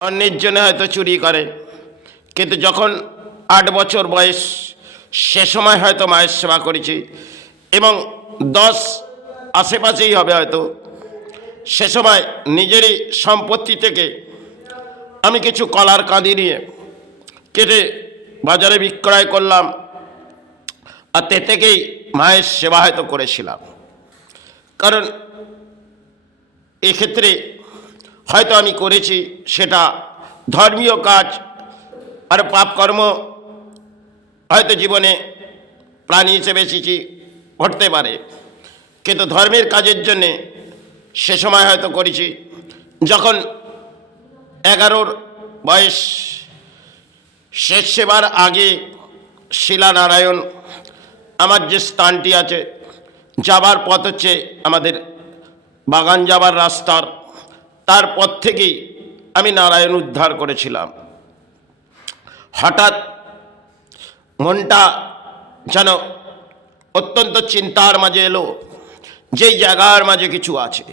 অন্যের জন্য হয়তো চুরি করে, কিন্তু যখন 8 বছর বয়স সে সময় হয়তো মায়ের সেবা করেছি, এবং 10 আশেপাশেই হবে হয়তো, সে সময় নিজেরই সম্পত্তি থেকে আমি কিছু কলার কাঁদি নিয়ে কেটে বাজারে বিক্রয় করলাম, আর তে থেকেই মায়ের সেবা হয়তো করেছিলাম। কারণ এক্ষেত্রে হয়তো আমি করেছি সেটা ধর্মীয় কাজ, আর পাপকর্ম হয়তো জীবনে প্রাণী হিসেবে এসেছি ঘটতে পারে, কিন্তু ধর্মের কাজের জন্যে সে সময় হয়তো করেছি। যখন 11 বয়স, শেষ সেবার আগে শিলানারায়ণ আমার যে স্থানটি আছে, যাবার পথ হচ্ছে আমাদের বাগান যাবার রাস্তার, তার পথ থেকেই আমি নারায়ণ উদ্ধার করেছিলাম। হঠাৎ মনটা যেন অত্যন্ত চিন্তার মাঝে এলো, যেই জায়গার মাঝে কিছু আছে।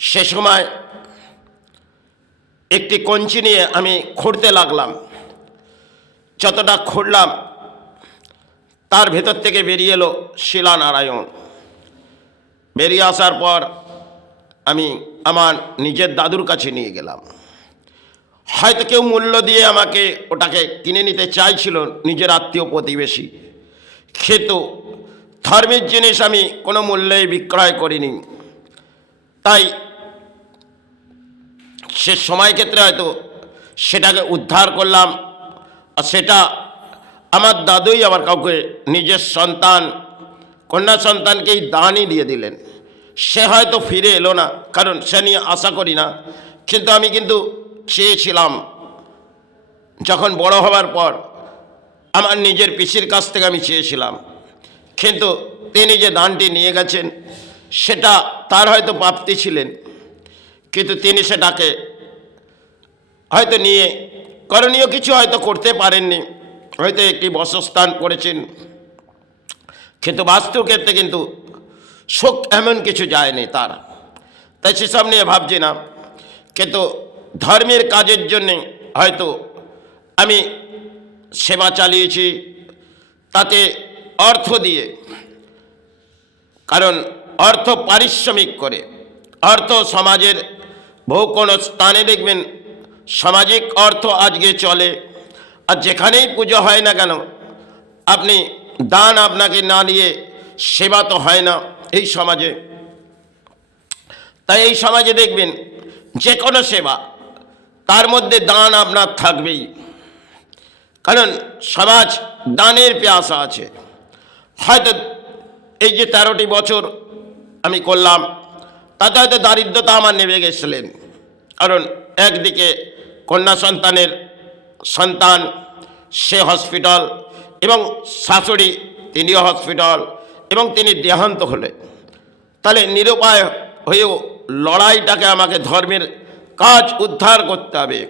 সে সময় একটি কঞ্চি নিয়ে আমি খুঁড়তে লাগলাম। যতটা খুঁড়লাম তার ভেতর থেকে বেরিয়ে এলো শিলানারায়ণ। বেরিয়ে আসার পর আমি আমার নিজের দাদুর কাছে নিয়ে গেলাম। হয়তো কেউ মূল্য দিয়ে আমাকে ওটাকে কিনে নিতে চাইছিল, নিজের আত্মীয় প্রতিবেশী, কিন্তু ধর্মের জিনিস আমি কোনো মূল্যেই বিক্রয় করিনি। তাই সে সময় ক্ষেত্রে হয়তো সেটাকে উদ্ধার করলাম, আর সেটা আমার দাদুই আমার কাউকে নিজের সন্তান, কন্যা সন্তানকেই দানই দিয়ে দিলেন। সে হয়তো ফিরে এলো না, কারণ সে নিয়ে আশা করি না, কিন্তু আমি কিন্তু চেয়েছিলাম যখন বড় হওয়ার পর আমার নিজের পিসির কাছ থেকে আমি চেয়েছিলাম, কিন্তু তিনি যে দানটি নিয়ে গেছেন সেটা তার হয়তো প্রাপ্তি ছিলেন, কিন্তু তিনি সেটাকে হয়তো নিয়ে করণীয় কিছু হয়তো করতে পারেননি, হয়তো একটি বাসস্থান করেছেন, কিন্তু বাস্তু ক্ষেত্রে কিন্তু সুখ এমন কিছু যায়নি তার। তাই সেসব নিয়ে ভাবছি না, কিন্তু ধর্মের কাজের জন্যে হয়তো আমি সেবা চালিয়েছি, তাতে অর্থ দিয়ে। কারণ অর্থ পারিশ্রমিক করে, অর্থ সমাজের বহু কোনো স্থানে দেখবেন সামাজিক অর্থ আজকে চলে, আর যেখানেই পুজো হয় না কেন আপনি দান আপনাকে না নিয়ে সেবা তো হয় না এই সমাজে। তাই এই সমাজে দেখবেন যে কোনো সেবা তার মধ্যে দান আপনার থাকবেই, কারণ সমাজ দানের পেয়াসা আছে। হয়তো এই যে 13টি বছর আমি করলাম, তাতে হয়তো দারিদ্রতা আমার নেমে গেছিলেন, কারণ একদিকে কন্যা সন্তানের সন্তান, সে হসপিটাল, এবং শাশুড়ি তিনিও হসপিটাল, এবং তিনি দেহান্ত হলে, তাহলে নিরুপায় হয়েও লড়াইটাকে আমাকে ধর্মের কাজ উদ্ধার করতে হবে।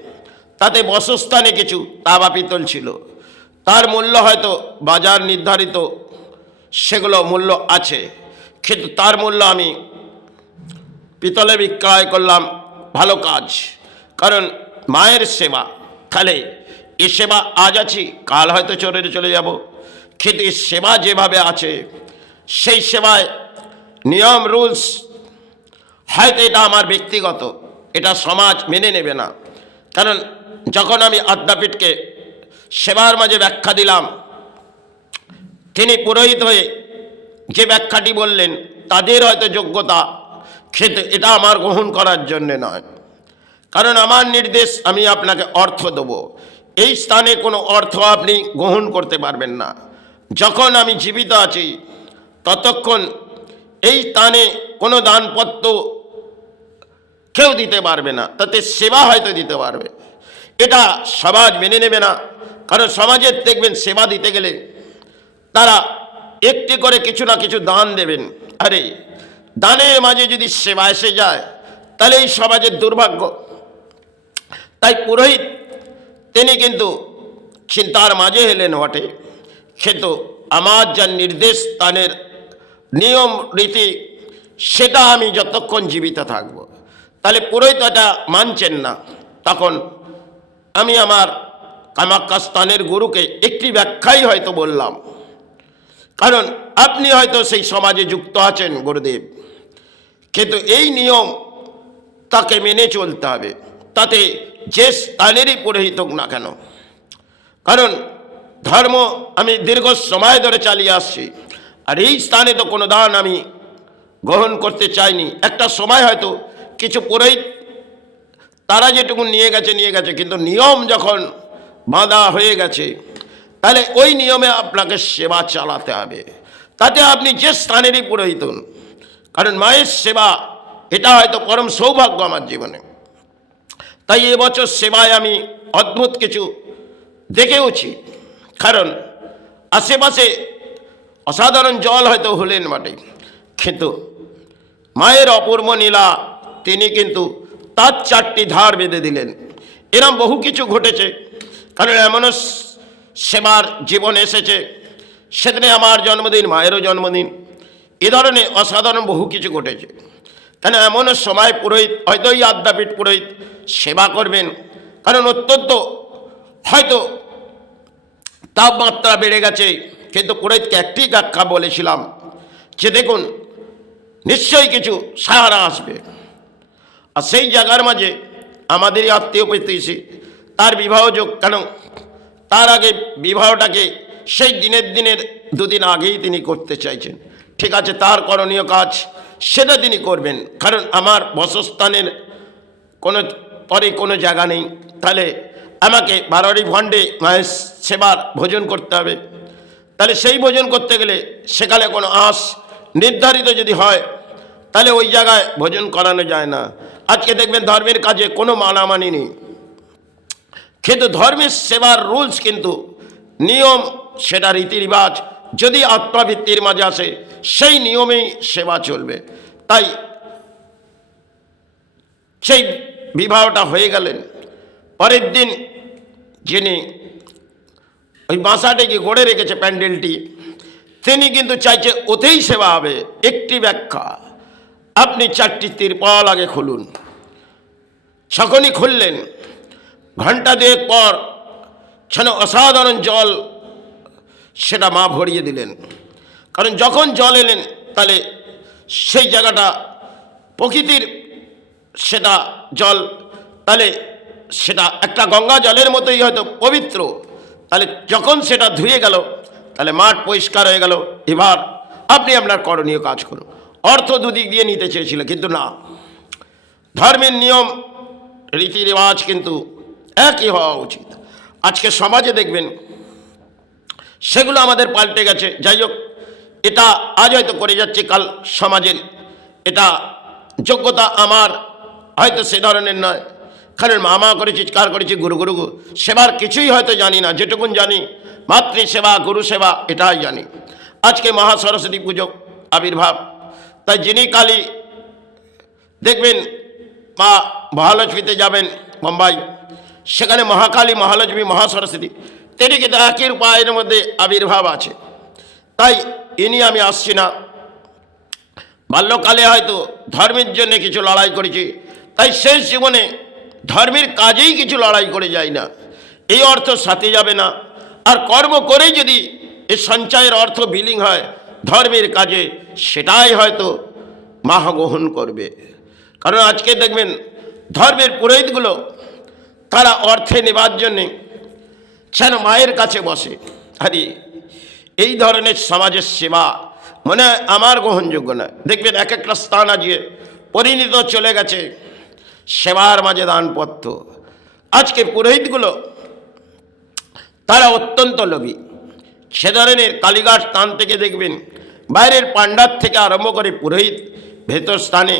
তাতে বসস্থানে কিছু তাবা পিতল ছিল, তার মূল্য হয়তো বাজার নির্ধারিত, সেগুলো মূল্য আছে, কিন্তু তার মূল্য আমি পিতলে বিক্রয় করলাম। ভালো কাজ, কারণ মায়ের সেবা, তাহলে এ সেবা আজ আছি, কাল হয়তো চলে যাব, কিন্তু এই সেবা যেভাবে আছে সেই সেবায় নিয়ম রুলস, হয়তো এটা আমার ব্যক্তিগত, এটা সমাজ মেনে নেবে না। কারণ যখন আমি আদ্যাপীঠকে সেবার মাঝে ব্যাখ্যা দিলাম, তিনি পুরোহিত হয়ে যে ব্যাখ্যাটি বললেন তাদের হয়তো যোগ্যতা, কিন্তু এটা আমার গ্রহণ করার জন্যে নয়। কারণ আমার নির্দেশ, আমি আপনাকে অর্থ দেব, এই স্থানে কোনো অর্থ আপনি গ্রহণ করতে পারবেন না। যখন আমি জীবিত আছি ততক্ষণ এই স্থানে কোনো দানপত্র কেউ দিতে পারবে না, তাতে সেবা হয়তো দিতে পারবে, এটা সমাজ মেনে নেবে না। কারণ সমাজের দেখবেন সেবা দিতে গেলে তারা একটি করে কিছু না কিছু দান দেবেন, আরে দানের মাঝে যদি সেবা এসে যায় তাহলে এই সমাজের দুর্ভাগ্য। তাই পুরোহিত তিনি কিন্তু চিন্তার মাঝে এলেন বটে, কিন্তু আমার যা নির্দেশ স্থানের নিয়ম রীতি, সেটা আমি যতক্ষণ জীবিত থাকব তাহলে পুরোহিত এটা মানছেন না। তখন আমি আমার কামাখ্যা স্থানের গুরুকে একটি ব্যাখ্যাই হয়তো বললাম, কারণ আপনি হয়তো সেই সমাজে যুক্ত আছেন গুরুদেব, কিন্তু এই নিয়ম তাকে মেনে চলতে হবে, তাতে যে স্থানেরই পুরোহিত হোক না কেন। কারণ ধর্ম আমি দীর্ঘ সময় ধরে চালিয়ে আসছি, আর এই স্থানে তো কোনো দান আমি গ্রহণ করতে চাইনি। একটা সময় হয়তো কিছু পুরোহিত তারা যেটুকু নিয়ে গেছে, কিন্তু নিয়ম যখন বাঁধা হয়ে গেছে, তাহলে ওই নিয়মে আপনাকে সেবা চালাতে হবে, তাতে আপনি যে স্থানেরই পুরোহিত হন। কারণ মায়ের সেবা এটা হয়তো পরম সৌভাগ্য আমার জীবনে। তাই এবছর সেবায় আমি অদ্ভুত কিছু দেখেওছি। কারণ আশেপাশে অসাধারণ জল হয়তো হলেন বটে, কিন্তু মায়ের অপূর্ব নীলা তিনি কিন্তু তার 4টি ধার বেঁধে দিলেন। এরম বহু কিছু ঘটেছে। কারণ এমনও সেবার জীবন এসেছে, সেদিনে আমার জন্মদিন, মায়েরও জন্মদিন, এ ধরনের অসাধারণ বহু কিছু ঘটেছে। কেন এমনও সময় পুরোহিত হয়তো এই আদ্যাপীঠ পুরোহিত সেবা করবেন, কারণ অত্যন্ত হয়তো তাপমাত্রা বেড়ে গেছে। কিন্তু পুরোহিতকে একটি ব্যাখ্যা বলেছিলাম যে দেখুন, নিশ্চয়ই কিছু সাহারা আসবে। আর সেই জায়গার মাঝে আমাদেরই আত্মীয় প্রতিবেশী, তার বিবাহযোগ, কেন তার আগে বিবাহটাকে সেই দিনের 2 দিন আগেই তিনি করতে চাইছেন। ঠিক আছে, তার করণীয় কাজ সেটা তিনি করবেন। কারণ আমার বসস্থানের কোনো জায়গা নেই, তাহলে আমাকে 12টি ভণ্ডে মায়ের সেবার ভোজন করতে হবে। তাহলে সেই ভোজন করতে গেলে সেখানে কোনো আঁশ নির্ধারিত যদি হয়, তাহলে ওই জায়গায় ভোজন করানো যায় না। আজকে দেখবেন ধর্মের কাজে কোনো মানামানি নেই, কিন্তু ধর্মের সেবার রুলস কিন্তু নিয়ম, সেটা রীতিরিবাজ যদি আত্মাভিত্তির মাঝে আসে, সেই নিয়মেই সেবা চলবে। তাই সেই বিবাহটা হয়ে গেলেন। পরের দিন যিনি ওই বাসাটিকে গড়ে রেখেছে প্যান্ডেলটি, তিনি কিন্তু চাইছে ওতেই সেবা হবে। একটি ব্যাখ্যা, আপনি 4টি তিরপল আগে খুলুন। যখনই খুললেন, ঘন্টা 2 পর যেন অসাধারণ জল সেটা মা ভরিয়ে দিলেন। কারণ যখন জল এলেন, তাহলে সেই জায়গাটা প্রকৃতির সেটা জল, তাহলে সেটা একটা গঙ্গা জলের মতোই হয়তো পবিত্র। তাহলে যখন সেটা ধুয়ে গেল, তাহলে মাঠ পরিষ্কার হয়ে গেল। এবার আপনি আপনার করণীয় কাজ করুন। অর্থ দুদিক দিয়ে নিতে চেয়েছিল, কিন্তু না, ধর্মের নিয়ম রীতি রেওয়াজ কিন্তু একই হওয়া উচিত। আজকে সমাজে দেখবেন সেগুলো আমাদের পাল্টে গেছে। যাই হোক, এটা আজ হয়তো করে যাচ্ছে, কাল সমাজের এটা যোগ্যতা আমার হয়তো সে ধরনের নয়। কারণ মা করেছি, কার করেছি, গুরু সেবার কিছুই হয়তো জানি না। যেটুকুন জানি মাতৃসেবা, গুরু সেবা, এটাই জানি। আজকে মহা সরস্বতী পুজো আবির্ভাব, তাই যিনি কালী দেখবেন মা মহালক্ষ্মীতে যাবেন মুম্বাই, সেখানে মহাকালী, মহালক্ষ্মী, মহাসরস্বতী, তিনি কিন্তু একই উপায়ের মধ্যে আবির্ভাব আছে। তাই ইনি আমি আসছি না। বাল্যকালে হয়তো ধর্মের জন্য কিছু লড়াই করেছি, তাই শেষ জীবনে ধর্মের কাজেই কিছু লড়াই করে যাই না, এই অর্থ সাথে যাবে না। আর কর্ম করেই যদি এই সঞ্চয়ের অর্থ বিলীন হয় ধর্মের কাজে, সেটাই হয়তো মা গ্রহণ করবে। কারণ আজকে দেখবেন ধর্মের পুরোহিতগুলো তারা অর্থে নেবার জন্যে যেন মায়ের কাছে বসে। আরে এই ধরনের সমাজের সেবা মনে হয় আমার গ্রহণযোগ্য না। দেখবেন এক একটা স্থান আজকে পরিণত চলে গেছে সেবার মাঝে দানপত্র। আজকে পুরোহিতগুলো তারা অত্যন্ত লোভী। সে ধরনের কালীঘাট স্থান থেকে দেখবেন বাইরের পাণ্ডার থেকে আরম্ভ করে পুরোহিত ভেতর স্থানে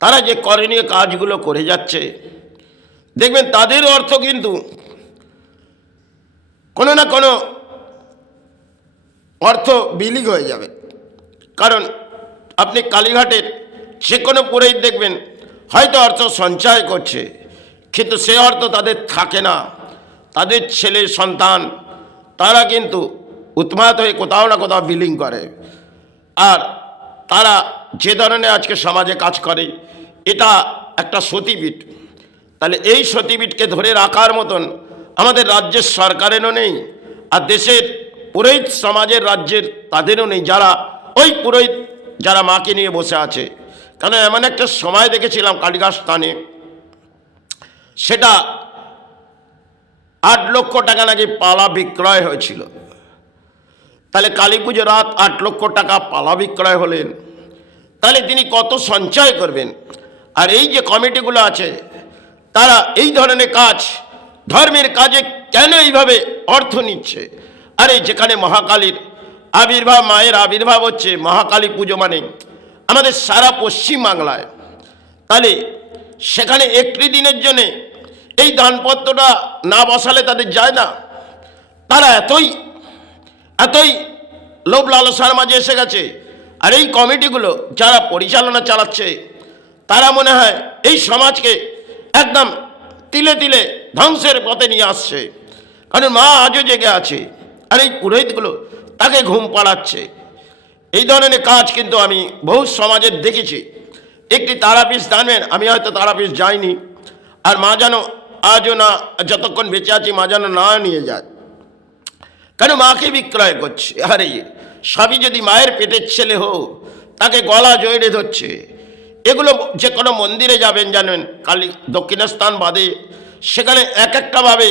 তারা যে করণীয় কাজগুলো করে যাচ্ছে, দেখবেন তাদের অর্থ কিন্তু কোনো না কোনো অর্থ বিলীন হয়ে যাবে। কারণ আপনি কালীঘাটের যে কোনো পুরোহিত দেখবেন হয়তো অর্থ সঞ্চয় করছে, কিন্তু সে অর্থ তাদের থাকে না। তাদের ছেলে সন্তান তারা কিন্তু উন্মাদ হয়ে কোথাও না কোথাও বিলীন করে। আর তারা যে ধরনের আজকে সমাজে কাজ করে, এটা একটা সতীপীঠ। তাহলে এই সতীপীঠকে ধরে রাখার মতন আমাদের রাজ্যের সরকারেরও নেই, আর দেশের পুরোহিত সমাজের রাজ্যের তাদেরও নেই, যারা ওই পুরোহিত যারা মাকে নিয়ে বসে আছে। কারণ এমন একটা সময় দেখেছিলাম কালীঘাট স্থানে, সেটা 8 লক্ষ টাকা নাকি পালা বিক্রয় হয়েছিল। তাহলে কালী পুজো রাত 8 লক্ষ টাকা পালা বিক্রয় হলেন, তাহলে তিনি কত সঞ্চয় করবেন? আর এই যে কমিটিগুলো আছে তারা এই ধরনের কাজ, ধর্মের কাজে কেন এইভাবে অর্থ নিচ্ছে? আরে যেখানে মহাকালীর আবির্ভাব, মায়ের আবির্ভাব হচ্ছে, মহাকালী পুজো মানে আমাদের সারা পশ্চিম বাংলায়, তাহলে সেখানে একটি দিনের জন্যে এই দানপত্রটা না বসালে তাদের যায় না। তারা এতই লোভ লালসার মাঝে এসে গেছে। আর এই কমিটিগুলো যারা পরিচালনা চালাচ্ছে তারা মনে হয় এই সমাজকে একদম তিলে তিলে ধ্বংসের পথে নিয়ে আসছে। কারণ মা আজও জেগে আছে, আর এই পুরোহিতগুলো তাকে ঘুম পাড়াচ্ছে। এই ধরনের কাজ কিন্তু আমি বহু সমাজের দেখেছি। একটি তারাপীঠ দানবেন, আমি হয়তো তারাপীঠ যাইনি, আর মা যেন আজও না, যতক্ষণ বেঁচে আছি মা যেন না নিয়ে যায়, কেন মাকে বিক্রয় করছে। আরে সবই যদি মায়ের পেটের ছেলে হোক, তাকে গলা জড়িয়ে ধরছে। এগুলো যে কোনো মন্দিরে যাবেন জানেন, কালী দক্ষিণস্থান বাদে সেখানে এক একটা ভাবে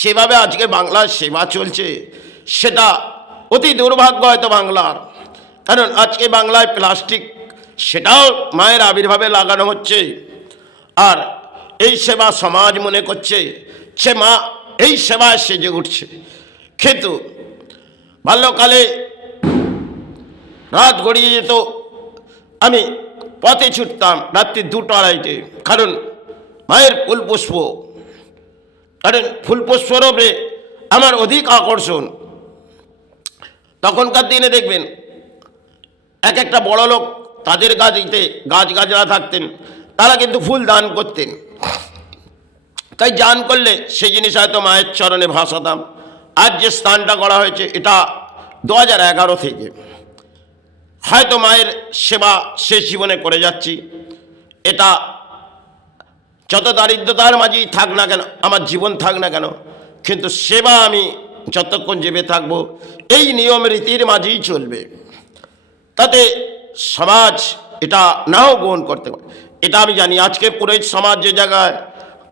সেভাবে আজকে বাংলার সেবা চলছে, সেটা অতি দুর্ভাগ্য হয়তো বাংলার। কারণ আজকে বাংলায় প্লাস্টিক, সেটাও মায়ের আবির্ভাবে লাগানো হচ্ছে, আর এই সেবা সমাজ মনে করছে সে মা এই সেবায় সেজে উঠছে। কিন্তু বাল্যকালে রাত গড়িয়ে যেত, আমি পথে ছুটতাম রাত্রি 2-2:30, কারণ মায়ের ফুলপুষ্প, কারণ ফুলপুষ্পর ওপরে আমার অধিক আকর্ষণ। তখনকার দিনে দেখবেন এক একটা বড় লোক তাদের গাছগাছরা থাকতেন, তারা কিন্তু ফুল দান করতেন। তাই দান করলে সেই জিনিস হয়তো মায়ের চরণে ভাসাতাম। আজ যে স্থানটা করা হয়েছে এটা 2011 থেকে, হয়তো মায়ের সেবা শেষ জীবনে করে যাচ্ছি। এটা যত দারিদ্রতার মাঝেই থাক না কেন, আমার জীবন থাক না কেন, কিন্তু সেবা আমি যতক্ষণ জেবে থাকবো এই নিয়ম রীতির মাঝেই চলবে। তাতে সমাজ এটা নাও গ্রহণ করতে পারে, এটা আমি জানি। আজকে পুরোহিত সমাজ যে জায়গায়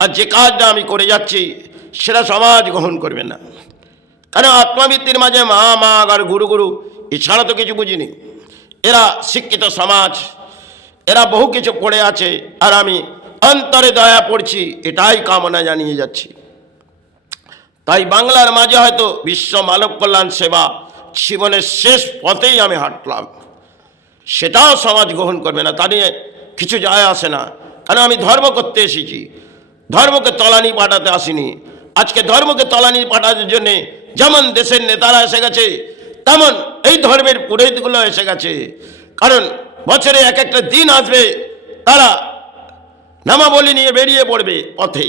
আর যে কাজটা আমি করে যাচ্ছি সেটা সমাজ গ্রহণ করবে না। কারণ আত্মবৃত্তির মাঝে মা মা আর গুরু গুরু এছাড়া তো কিছু বুঝিনি। এরা শিক্ষিত সমাজ, এরা বহু কিছু পড়ে আছে, আর আমি অন্তরে দয়া পড়ছি, এটাই কামনা জানিয়ে যাচ্ছি। তাই বাংলার মাঝে হয়তো বিশ্ব মানব কল্যাণ সেবা জীবনের শেষ পথেই আমি হাঁটলাম, সেটাও সমাজ গ্রহণ করবে না, তা নিয়ে কিছু যায় আসে না। কারণ আমি ধর্ম করতে এসেছি, ধর্মকে তলানি পাঠাতে আসিনি। আজকে ধর্মকে তলানি পাঠানোর জন্যে যেমন দেশের নেতারা এসে গেছে, তেমন এই ধর্মের পুরোহিতগুলো এসে গেছে। কারণ বছরে এক একটা দিন আসবে, তারা নামাবলী নিয়ে বেরিয়ে পড়বে পথে।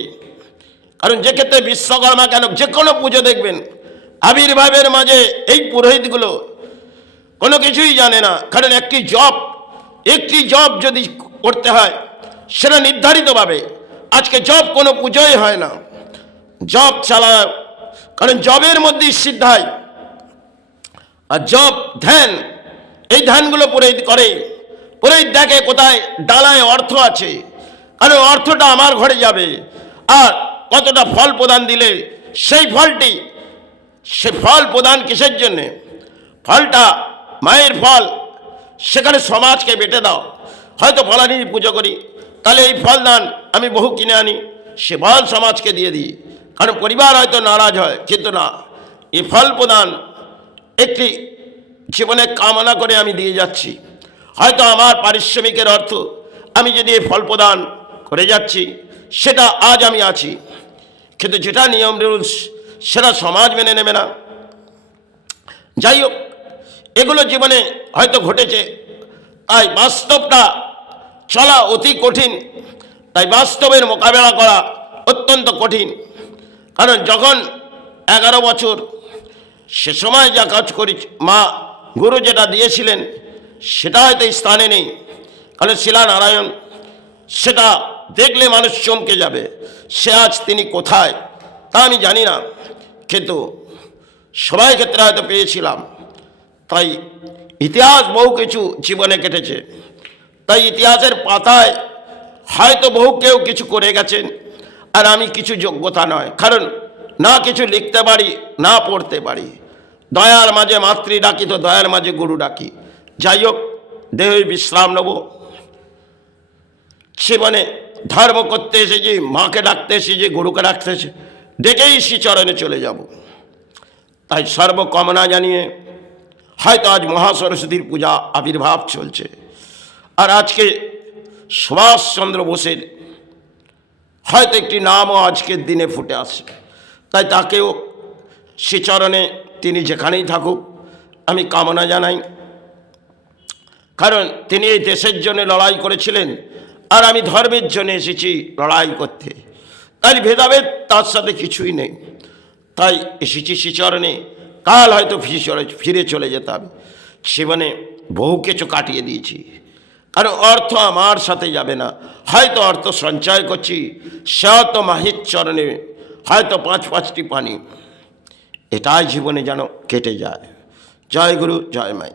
কারণ যে ক্ষেত্রে বিশ্বকর্মা কেন, যে কোনো পুজো দেখবেন আবির্ভাবের মাঝে এই পুরোহিতগুলো কোনো কিছুই জানে না। কারণ একটি জব যদি করতে হয় সেটা নির্ধারিতভাবে, আজকে জব কোনো পুজোই হয় না, জব চালা, কারণ জবের মধ্যেই সিদ্ধায়। আর জব ধ্যান, এই ধ্যানগুলো পুরোহিত করে। পুরোহিত দেখে কোথায় ডালায় অর্থ আছে, কারণ অর্থটা আমার ঘরে যাবে, আর কতটা ফল প্রদান দিলে সেই ফলটি, সে ফল প্রদান কিসের জন্যে? ফলটা মায়ের ফল, সেখানে সমাজকে বেটে দাও। হয়তো ফলানির পুজো করি, তাহলে এই ফল দান আমি বহু কিনে আনি, সে ফল সমাজকে দিয়ে দিই। কারণ পরিবার হয়তো নারাজ হয়, কিন্তু না, এই ফল প্রদান একটি জীবনে কামনা করে আমি দিয়ে যাচ্ছি। হয়তো আমার পারিশ্রমিকের অর্থ আমি যদি এই ফল প্রদান করে যাচ্ছি, সেটা আজ আমি আছি, কিন্তু যেটা নিয়ম রুলস সেটা সমাজ মেনে নেবে না। যাই হোক, এগুলো জীবনে হয়তো ঘটেছে, তাই বাস্তবটা চলা অতি কঠিন, তাই বাস্তবের মোকাবেলা করা অত্যন্ত কঠিন। কারণ যখন 11 বছর, সে সময় যা কাজ করি মা গুরু যেটা দিয়েছিলেন সেটা হয়তো স্থানে নেই। কারণ শিলা নারায়ণ সেটা দেখলে মানুষ চমকে যাবে। সে আজ তিনি কোথায় তা আমি জানি না, কিন্তু সবাই ক্ষেত্রে হয়তো পেয়েছিলাম। তাই ইতিহাস বহু কিছু জীবনে কেটেছে, তাই ইতিহাসের পাতায় হয়তো বহু কেউ কিছু করে গেছেন, আর আমি কিছু যোগ্যতা নয়, কারণ না কিছু লিখতে পারি না পড়তে পারি। দয়ার মাঝে মাতৃ ডাকি তো দয়ার মাঝে গুরু ডাকি। যাই হোক, দেহে বিশ্রাম নেব। জীবনে ধর্ম করতে এসেছি, মাকে ডাকতে এসেছি, গুরুকে ডাকতে এসে ডেকেই শ্রীচরণে চলে যাব। তাই সর্বকামনা জানিয়ে হয়তো আজ মহাসরস্বতীর পূজা আবির্ভাব চলছে, আর আজকে সুভাষচন্দ্র বোসের হয়তো একটি নামও আজকের দিনে ফুটে আসে। তাই তাকেও শ্রীচরণে তিনি যেখানেই থাকুক আমি কামনা জানাই, কারণ তিনি এই দেশের জন্য লড়াই করেছিলেন, আর আমি ধর্মের জন্য এসেছি লড়াই করতে। তাই ভেদাভেদ তার সাথে কিছুই নেই। তাই এসেছি শ্রীচরণে। কাল হয়তো ফিরে চলে যেতাম। জীবনে বহু কিছু কাটিয়ে দিয়েছি, কারণ অর্থ আমার সাথে যাবে না। হয়তো অর্থ সঞ্চয় করছি, সে হয়তো মাহির চরণে হয়তো 5-5টি পানি, এটাই জীবনে যেন কেটে যায়। জয় গুরু, জয় মাই।